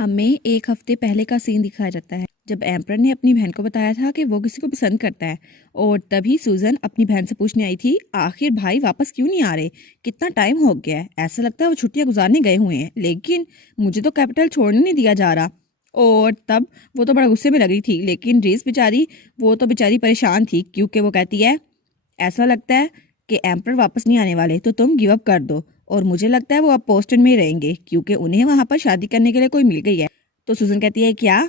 हमें एक हफ्ते पहले का सीन दिखाया जाता है जब एम्परर ने अपनी बहन को बताया था कि वो किसी को पसंद करता है। और तभी सूजन अपनी बहन से पूछने आई थी, आखिर भाई वापस क्यों नहीं आ रहे, कितना टाइम हो गया है, ऐसा लगता है वो छुट्टियां गुजारने गए हुए हैं, लेकिन मुझे तो कैपिटल छोड़ने नहीं दिया जा रहा। और तब वो तो बड़ा गुस्से में लगी थी, लेकिन रीस बेचारी, वो तो बेचारी परेशान थी, क्योंकि वो कहती है ऐसा लगता है कि एम्परर वापस नहीं आने वाले, तो तुम गिव अप कर दो। और मुझे लगता है वो अब पोस्टन में ही रहेंगे, क्योंकि उन्हें वहां पर शादी करने के लिए कोई मिल गई है। तो सुजन कहती है, क्या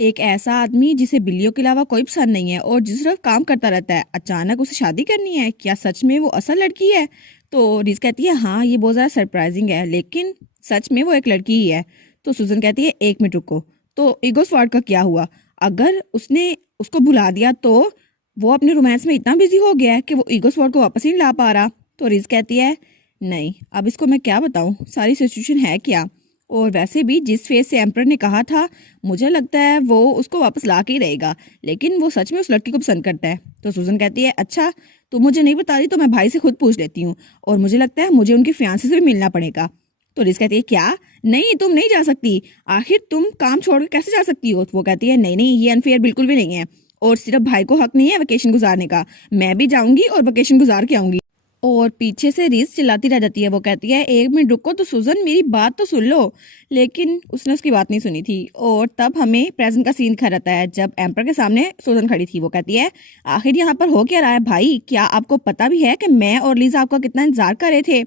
एक ऐसा आदमी जिसे बिल्लियों के अलावा कोई पसंद नहीं है और जिस सिर्फ काम करता रहता है, अचानक उसे शादी करनी है, क्या सच में वो असल लड़की है? तो रीस कहती है, हाँ ये बहुत ज़्यादा सरप्राइजिंग है, लेकिन सच में वो एक लड़की ही है। तो सुजन कहती है, एक मिनट रुको, तो ईगो स्वार्ड का क्या हुआ? अगर उसने उसको भुला दिया तो वो अपने रोमांस में इतना बिजी हो गया है कि वो ईगो स्वॉर्ड को वापस ही नहीं ला पा रहा। तो रिज कहती है, नहीं अब इसको मैं क्या बताऊं, सारी सिचुएशन है क्या। और वैसे भी जिस फेस से एम्परर ने कहा था, मुझे लगता है वो उसको वापस ला के ही रहेगा, लेकिन वो सच में उस लड़की को पसंद करता है। तो सुजन कहती है, अच्छा तुम मुझे नहीं बता दी तो मैं भाई से खुद पूछ लेती हूँ, और मुझे लगता है मुझे उनकी फियांसे से भी मिलना पड़ेगा। तो रिज कहती है, क्या? नहीं तुम नहीं जा सकती, आखिर तुम काम छोड़ के कैसे जा सकती हो? तो वो कहती है, नहीं नहीं ये अनफेयर बिल्कुल भी नहीं है, और सिर्फ भाई को हक नहीं है वेकेशन गुजारने का, मैं भी जाऊंगी और वेकेशन गुजार के आऊंगी। और पीछे से रीस चिल्लाती रह जाती है, वो कहती है, एक मिनट रुको तो सुजन मेरी बात तो सुन लो। लेकिन उसने उसकी बात नहीं सुनी थी। और तब हमें प्रेजेंट का सीन दिखाया जाता है जब एम्पर के सामने सुजन खड़ी थी। वो कहती है, आखिर यहाँ पर हो क्या रहा है भाई, क्या आपको पता भी है कि मैं और लीज आपका कितना इंतजार कर रहे थे?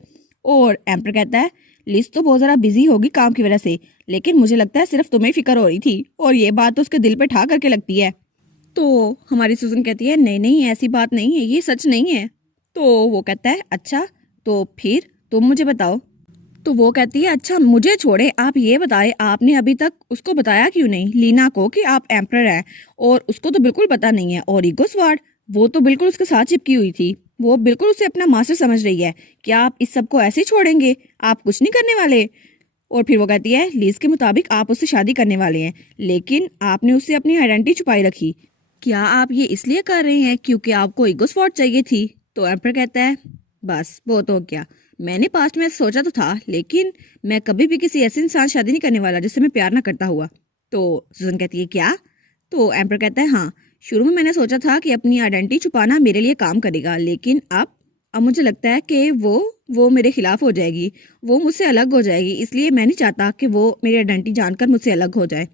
और एम्पर कहता है, लिज तो बहुत ज़्यादा बिजी होगी काम की वजह से, लेकिन मुझे लगता है सिर्फ तुम्हें फिक्र हो रही थी, और ये बात तो उसके दिल पे ठा करके लगती है। तो हमारी सुजन कहती है, नहीं नहीं ऐसी बात नहीं है, ये सच नहीं है। तो वो कहता है, अच्छा तो फिर तुम मुझे बताओ। तो वो कहती है, अच्छा मुझे छोड़े, आप ये बताएं, आपने अभी तक उसको बताया क्यों नहीं, लीना को, कि आप एम्परर हैं? और उसको तो बिल्कुल पता नहीं है। और ईगो स्वार्ड, वो तो बिल्कुल उसके साथ चिपकी हुई थी, वो बिल्कुल उसे अपना मास्टर समझ रही है। क्या आप इस सब को ऐसे ही छोड़ेंगे? आप कुछ नहीं करने वाले? और फिर वो कहती है, लीज के मुताबिक आप उससे शादी करने वाले हैं, लेकिन आपने उससे अपनी आइडेंटिटी छुपाई रखी, क्या आप ये इसलिए कर रहे हैं क्योंकि आपको ईगो स्वॉट चाहिए थी? तो एम्पर कहता है, बस वो तो क्या, मैंने पास्ट में सोचा तो था, लेकिन मैं कभी भी किसी ऐसे इंसान से शादी नहीं करने वाला जिससे मैं प्यार ना करता हुआ। तो सुजन कहती है, क्या? तो एम्पर कहता है, हाँ शुरू में मैंने सोचा था कि अपनी आइडेंटिटी छुपाना मेरे लिए काम करेगा, लेकिन अब मुझे लगता है कि वो मेरे खिलाफ हो जाएगी, वो मुझसे अलग हो जाएगी, इसलिए मैं नहीं चाहता कि वो मेरी आइडेंटिटी जानकर मुझसे अलग हो जाए।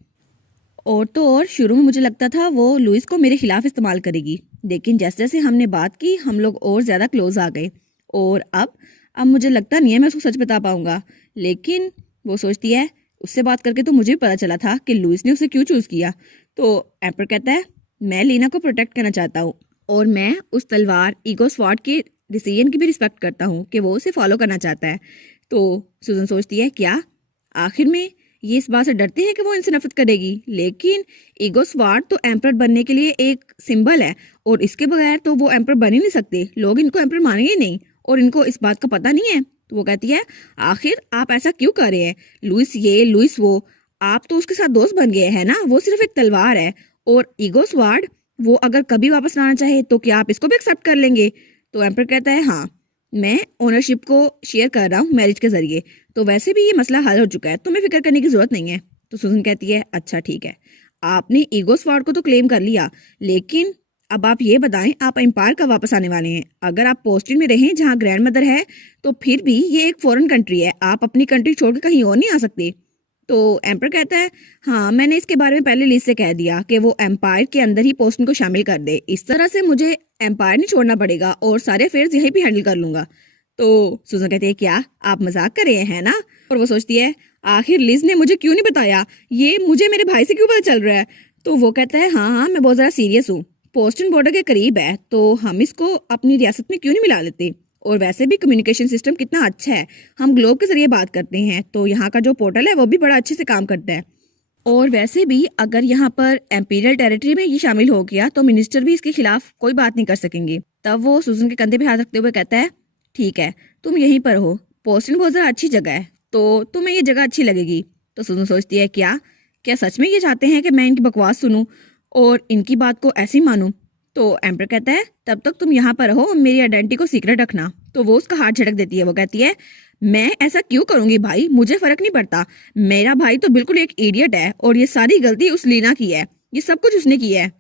और तो और शुरू में मुझे लगता था वो लुइस को मेरे खिलाफ इस्तेमाल करेगी, लेकिन जैसे जैसे हमने बात की हम लोग और ज़्यादा क्लोज आ गए, और अब मुझे लगता नहीं है मैं उसको सच बता पाऊंगा। लेकिन वो सोचती है, उससे बात करके तो मुझे भी पता चला था कि लुइस ने उसे क्यों चूज़ किया। तो एम्पर कहता है, मैं लीना को प्रोटेक्ट करना चाहता हूँ, और मैं उस तलवार ईगो स्वॉर्ड के डिसीजन की भी रिस्पेक्ट करता हूँ कि वो उसे फॉलो करना चाहता है। तो सुजन सोचती है, क्या आखिर में ये इस बात से डरते हैं कि वो इनसे नफरत करेगी? लेकिन ईगो स्वार्ड तो एम्पर बनने के लिए एक सिंबल है, और इसके बगैर तो वो एम्पर बन ही नहीं सकते, लोग इनको एम्पर मानेंगे नहीं, और इनको इस बात का पता नहीं है। तो वो कहती है, आखिर आप ऐसा क्यों कर रहे हैं? लुइस ये लुइस वो, आप तो उसके साथ दोस्त बन गए हैं ना, वो सिर्फ एक तलवार है। और ईगो स्वार्ड, वो अगर कभी वापस लाना चाहे तो क्या आप इसको भी एक्सेप्ट कर लेंगे? तो एम्पर कहता है, हाँ मैं ओनरशिप को शेयर कर रहा हूँ मैरिज के जरिए, तो वैसे भी ये मसला हल हो चुका है, तुम्हें फिक्र करने की जरूरत नहीं है। तो सुजन कहती है, अच्छा ठीक है, आपने ईगो स्वार्ड को तो क्लेम कर लिया, लेकिन अब आप ये बताएं, आप एम्पायर कब वापस आने वाले हैं? अगर आप पोस्टिन में रहें जहाँ ग्रैंड मदर है, तो फिर भी ये एक फॉरेन कंट्री है, आप अपनी कंट्री छोड़ के कहीं और नहीं आ सकते। तो एम्पर कहता है, हाँ मैंने इसके बारे में पहले लीज से कह दिया कि वो एम्पायर के अंदर ही पोस्टिन को शामिल कर दे, इस तरह से मुझे एम्पायर नहीं छोड़ना पड़ेगा, और सारे अफेयर्स यहीं भी हैंडल कर लूंगा। तो सुजन कहती है, क्या आप मजाक कर रहे हैं ना? और वो सोचती है, आखिर लिज ने मुझे क्यों नहीं बताया, ये मुझे मेरे भाई से क्यों पता चल रहा है? तो वो कहता है, हाँ हाँ मैं बहुत ज़्यादा सीरियस हूँ, पोस्टन बॉर्डर के करीब है, तो हम इसको अपनी रियासत में क्यों नहीं मिला लेते? और वैसे भी कम्युनिकेशन सिस्टम कितना अच्छा है, हम ग्लोब के जरिए बात करते हैं, तो यहाँ का जो पोर्टल है वो भी बड़ा अच्छे से काम करता है। और वैसे भी अगर यहाँ पर एम्पीरियल टेरिटरी में ये शामिल हो गया तो मिनिस्टर भी इसके खिलाफ कोई बात नहीं कर सकेंगे। तब वो सुजन के कंधे पे हाथ रखते हुए कहता है, ठीक है तुम यहीं पर हो, पोस्टन बहुत ज़्यादा अच्छी जगह है, तो तुम्हें ये जगह अच्छी लगेगी। तो सुजन सोचती है, क्या क्या सच में ये चाहते हैं कि मैं इनकी बकवास सुनूं और इनकी बात को ऐसे ही मानूं? तो एम्पर कहता है, तब तक तुम यहाँ पर रहो, मेरी आइडेंटिटी को सीक्रेट रखना। तो वो उसका हाथ झटक देती है, वो कहती है, मैं ऐसा क्यों करूंगी भाई, मुझे फर्क नहीं पड़ता। मेरा भाई तो बिल्कुल एक इडियट है और ये सारी गलती उस लीना की है, ये सब कुछ उसने किया है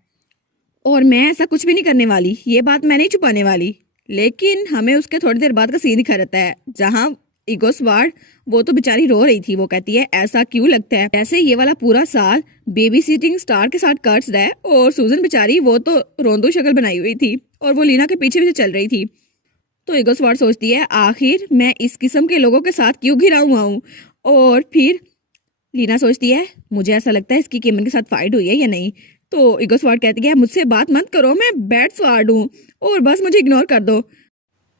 और मैं ऐसा कुछ भी नहीं करने वाली, ये बात मैं नहीं छुपाने वाली। लेकिन हमें उसके थोड़ी देर बाद का सीन दिखा रहता है जहाँ ईगो स्वार्ड, वो तो बेचारी रो रही थी। वो कहती है ऐसा क्यों लगता है जैसे ये वाला पूरा साल बेबी सिटिंग स्टार के साथ कट्स है, और सूजन बेचारी वो तो रोंदो शक्ल बनाई हुई थी और वो लीना के पीछे पीछे चल रही थी। तो ईगो स्वार्ड सोचती है आखिर मैं इस किस्म के लोगों के साथ क्यों घिरा हुआ हूँ। और फिर लीना सोचती है मुझे ऐसा लगता है इसकी केमन के साथ फाइट हुई है या नहीं। तो ईगो स्वार्ड कहती है मुझसे बात मत करो, मैं बैड स्वार्ड हूँ और बस मुझे इग्नोर कर दो।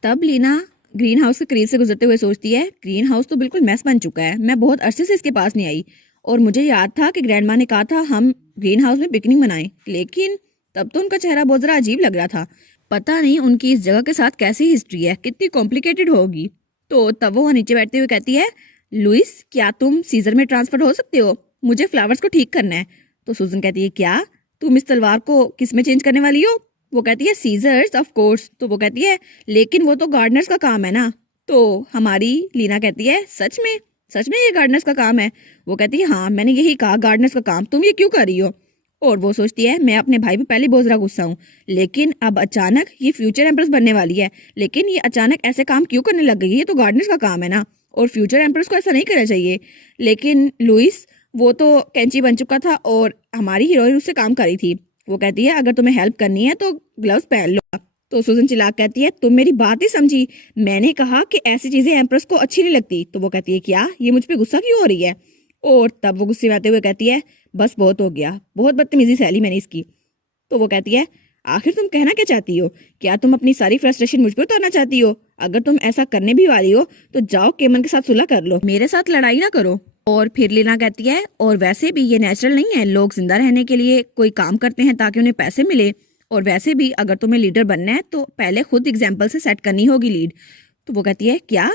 तब लीना ग्रीन हाउस के करीब से गुजरते हुए सोचती है ग्रीन हाउस तो बिल्कुल मैस बन चुका है, मैं बहुत अरसे से इसके पास नहीं आई और मुझे याद था कि ग्रैंड माँ ने कहा था हम ग्रीन हाउस में पिकनिक मनाएं, लेकिन तब तो उनका चेहरा बहुत जरा अजीब लग रहा था। पता नहीं उनकी इस जगह के साथ कैसी हिस्ट्री है, कितनी कॉम्प्लिकेटेड होगी। तो तब वो वहाँ नीचे बैठते हुए कहती है लुइस क्या तुम सीजर में ट्रांसफर हो सकते हो, मुझे फ्लावर्स को ठीक करना है। तो सूजन कहती है क्या तुम इस तलवार को किस में चेंज करने वाली हो। वो कहती है सीजर्स ऑफ कोर्स। तो वो कहती है लेकिन वो तो गार्डनर्स का काम है ना। तो हमारी लीना कहती है सच में ये गार्डनर्स का काम है। वो कहती है हाँ मैंने यही कहा गार्डनर्स का काम, तुम ये क्यों कर रही हो। और वो सोचती है मैं अपने भाई पे पहले बहुत ज़्यादा गुस्सा हूँ, लेकिन अब अचानक ये फ्यूचर एम्प्रेस बनने वाली है, लेकिन ये अचानक ऐसे काम क्यों करने लग गई है, ये तो गार्डनर्स का काम है ना और फ्यूचर एम्प्रेस को ऐसा नहीं करना चाहिए। लेकिन लुइस वो तो कैंची बन चुका था और हमारी हीरोइन उससे काम कर रही थी। वो कहती है अगर तुम्हें हेल्प करनी है तो ग्लव्स पहन लो। तो सूजन चिल्लाकर कहती है तुम मेरी बात ही समझी, मैंने कहा कि ऐसी चीजें एम्प्रेस को अच्छी नहीं लगती। तो वो कहती है क्या ये मुझ पे गुस्सा क्यों हो रही है। और तब वो गुस्से में आते हुए कहती है बस बहुत हो गया, बहुत बदतमीजी सहली मैंने इसकी। तो वो कहती है आखिर तुम कहना क्या चाहती हो, क्या तुम अपनी सारी फ्रस्ट्रेशन मुझ पर उतारना चाहती हो। अगर तुम ऐसा करने भी वाली हो तो जाओ केमन के साथ सुलह कर लो, मेरे साथ लड़ाई ना करो। और फिर लीना कहती है और वैसे भी ये नेचुरल नहीं है, लोग जिंदा रहने के लिए कोई काम करते हैं ताकि उन्हें पैसे मिले, और वैसे भी अगर तुम्हें लीडर बनना है तो पहले खुद एग्जाम्पल से सेट करनी होगी लीड। तो वो कहती है क्या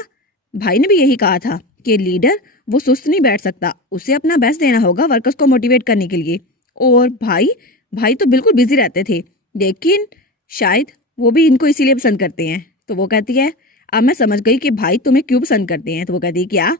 भाई ने भी यही कहा था कि लीडर वो सुस्त नहीं बैठ सकता, उसे अपना बेस्ट देना होगा वर्कर्स को मोटिवेट करने के लिए। और भाई तो बिल्कुल बिजी रहते थे, लेकिन शायद वो भी इनको इसीलिए पसंद करते हैं। तो वो कहती है अब मैं समझ गई कि भाई तुम्हें क्यों पसंद करते हैं। तो वो कहती है क्या।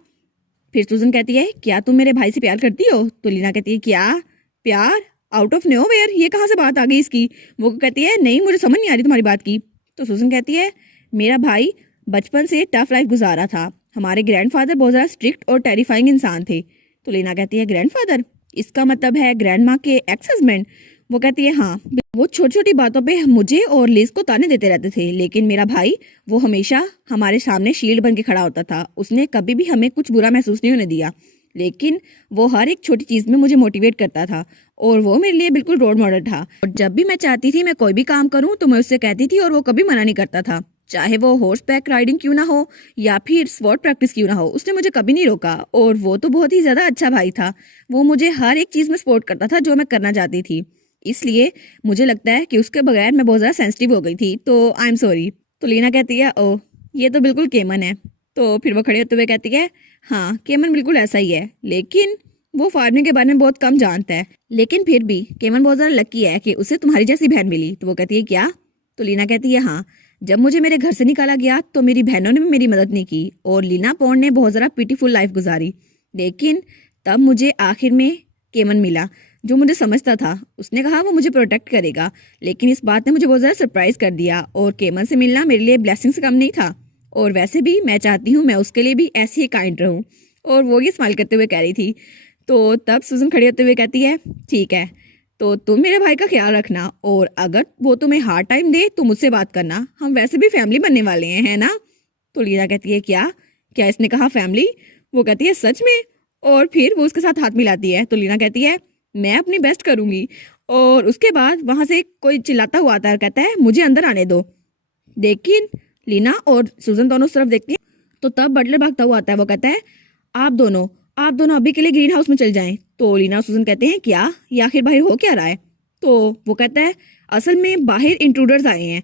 फिर सूजन कहती है क्या तुम मेरे भाई से प्यार करती हो। तो लीना कहती है क्या प्यार, आउट ऑफ नोवेयर ये कहाँ से बात आ गई इसकी। वो कहती है नहीं मुझे समझ नहीं आ रही तुम्हारी बात की। तो सूजन कहती है मेरा भाई बचपन से टफ लाइफ गुजारा था, हमारे ग्रैंडफादर बहुत ज़्यादा स्ट्रिक्ट और टेरिफाइंग इंसान थे। तो लीना कहती है ग्रैंडफादर, इसका मतलब है ग्रैंड माँ के एक्स हस्बैंड। वो कहती है हाँ, वो छोटी छोटी बातों पे मुझे और लिज को ताने देते रहते थे, लेकिन मेरा भाई वो हमेशा हमारे सामने शील्ड बन के खड़ा होता था, उसने कभी भी हमें कुछ बुरा महसूस नहीं होने दिया, लेकिन वो हर एक छोटी चीज में मुझे मोटिवेट करता था और वो मेरे लिए बिल्कुल रोल मॉडल था। और जब भी मैं चाहती थी मैं कोई भी काम करूं तो मैं उससे कहती थी और वो कभी मना नहीं करता था, चाहे वो हॉर्स बैक राइडिंग क्यों ना हो या फिर स्वॉर्ड प्रैक्टिस क्यों ना हो, उसने मुझे कभी नहीं रोका। और वो तो बहुत ही ज्यादा अच्छा भाई था, वो मुझे हर एक चीज में सपोर्ट करता था जो मैं करना चाहती थी। इसलिए मुझे लगता है कि उसके बगैर मैं बहुत ज्यादा सेंसिटिव हो गई थी, तो आई एम सॉरी। तो लीना कहती है ओह ये तो बिल्कुल केमन है। तो फिर वो खड़े होते हुए कहती है हाँ केमन बिल्कुल ऐसा ही है, लेकिन वो फार्मिंग के बारे में बहुत कम जानता है, लेकिन फिर भी केमन बहुत ज्यादा लकी है कि उसे तुम्हारी जैसी बहन मिली। तो वो कहती है क्या। तो लीना कहती है हाँ, जब मुझे मेरे घर से निकाला गया तो मेरी बहनों ने भी मेरी मदद नहीं की और लीना पॉन्ड ने बहुत ज़रा पिटीफुल लाइफ गुजारी, लेकिन तब मुझे आखिर में केमन मिला जो मुझे समझता था। उसने कहा वो मुझे प्रोटेक्ट करेगा, लेकिन इस बात ने मुझे बहुत ज़्यादा सरप्राइज कर दिया और केमन से मिलना मेरे लिए ब्लेसिंग से कम नहीं था। और वैसे भी मैं चाहती हूँ मैं उसके लिए भी ऐसी ही काइंड रहूँ। और वो ये स्माइल करते हुए कह रही थी। तो तब सुजन खड़ी होते हुए कहती है ठीक है, तो तुम मेरे भाई का ख्याल रखना और अगर वो तुम्हें हार्ड टाइम दे तो मुझसे बात करना, हम वैसे भी फैमिली बनने वाले हैं, है ना। तो लीना कहती है क्या क्या इसने कहा फैमिली। वो कहती है सच में। और फिर वो उसके साथ हाथ मिलाती है। तो लीना कहती है मैं अपनी बेस्ट करूंगी। और उसके बाद वहां से कोई चिल्लाता हुआ आता है, कहता है मुझे अंदर आने दो। लेकिन लीना और सुजन दोनों उस तरफ देखती है। तो तब बटलर भागता हुआ आता है। वो कहता है आप दोनों अभी के लिए ग्रीन हाउस में चल जाएं। तो लीना और सुजन कहते हैं क्या ये आखिर बाहर हो क्या रहा है। तो वो कहता है असल में बाहर इंट्रूडर्स आए हैं,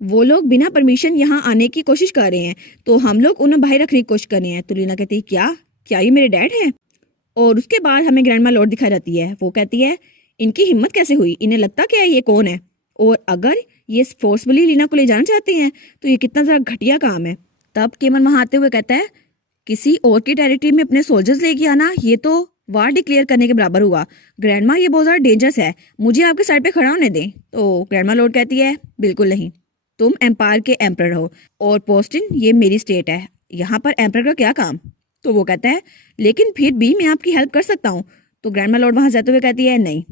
वो लोग बिना परमिशन यहाँ आने की कोशिश कर रहे हैं, तो हम लोग उन्हें बाहर रखने की कोशिश कर रहे हैं। तो लीना कहती है क्या क्या ये मेरे डैड हैं। और उसके बाद हमें ग्रैंड माँ लॉर्ड दिखाई जाती है। वो कहती है इनकी हिम्मत कैसे हुई, इन्हें लगता क्या है ये कौन है, और अगर ये फोर्सफुली लीना को ले जाना चाहते हैं तो ये कितना ज़्यादा घटिया काम है। तब केमन वहाँ आते हुए कहता है किसी और की टेरिटरी में अपने सोल्जर्स लेके आना, ये तो वार डिक्लेयर करने के बराबर हुआ। ग्रैंडमा, ये बहुत ज़्यादा डेंजरस है, मुझे आपके साइड पे खड़ा होने दें। तो ग्रैंडमा लॉर्ड कहती है, बिल्कुल नहीं, तुम एम्पायर के एम्परर हो और पोस्टिन ये मेरी स्टेट है, यहाँ पर एम्परर का क्या काम। तो वो कहता है, लेकिन फिर भी मैं आपकी हेल्प कर सकता हूँ। तो ग्रैंडमा लॉर्ड वहाँ जाते हुए कहती है, नहीं,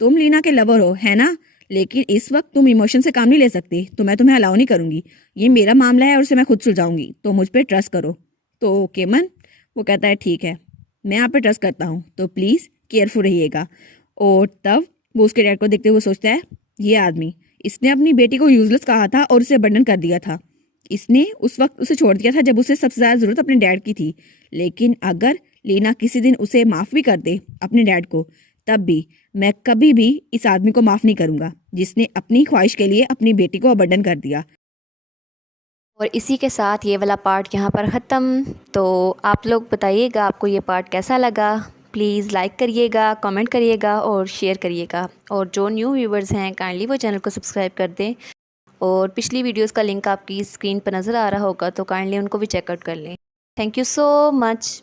तुम लीना के लवर हो, है ना, लेकिन इस वक्त तुम इमोशन से काम नहीं ले सकती, तो मैं तुम्हें अलाउ नहीं करूंगी। ये मेरा मामला है और उसे मैं खुद सुलझाऊंगी, तो मुझ पर ट्रस्ट करो। तो केमन वो कहता है, ठीक है, मैं आप पे ट्रस्ट करता हूँ, तो प्लीज़ केयरफुल रहिएगा। और तब वो उसके डैड को देखते हुए सोचता है, ये आदमी, इसने अपनी बेटी को यूजलेस कहा था और उसे अबंडन कर दिया था। इसने उस वक्त उसे छोड़ दिया था जब उसे सबसे ज़्यादा ज़रूरत अपने डैड की थी। लेकिन अगर लीना किसी दिन उसे माफ़ भी कर दे अपने डैड को, तब भी मैं कभी भी इस आदमी को माफ़ नहीं करूँगा जिसने अपनी ख्वाहिश के लिए अपनी बेटी को अबंडन कर दिया। और इसी के साथ ये वाला पार्ट यहाँ पर ख़त्म। तो आप लोग बताइएगा आपको ये पार्ट कैसा लगा। प्लीज़ लाइक करिएगा, कमेंट करिएगा और शेयर करिएगा। और जो न्यू व्यूवर्स हैं काइंडली वो चैनल को सब्सक्राइब कर दें। और पिछली वीडियोस का लिंक आपकी स्क्रीन पर नज़र आ रहा होगा, तो काइंडली उनको भी चेकआउट कर लें। Thank you so much.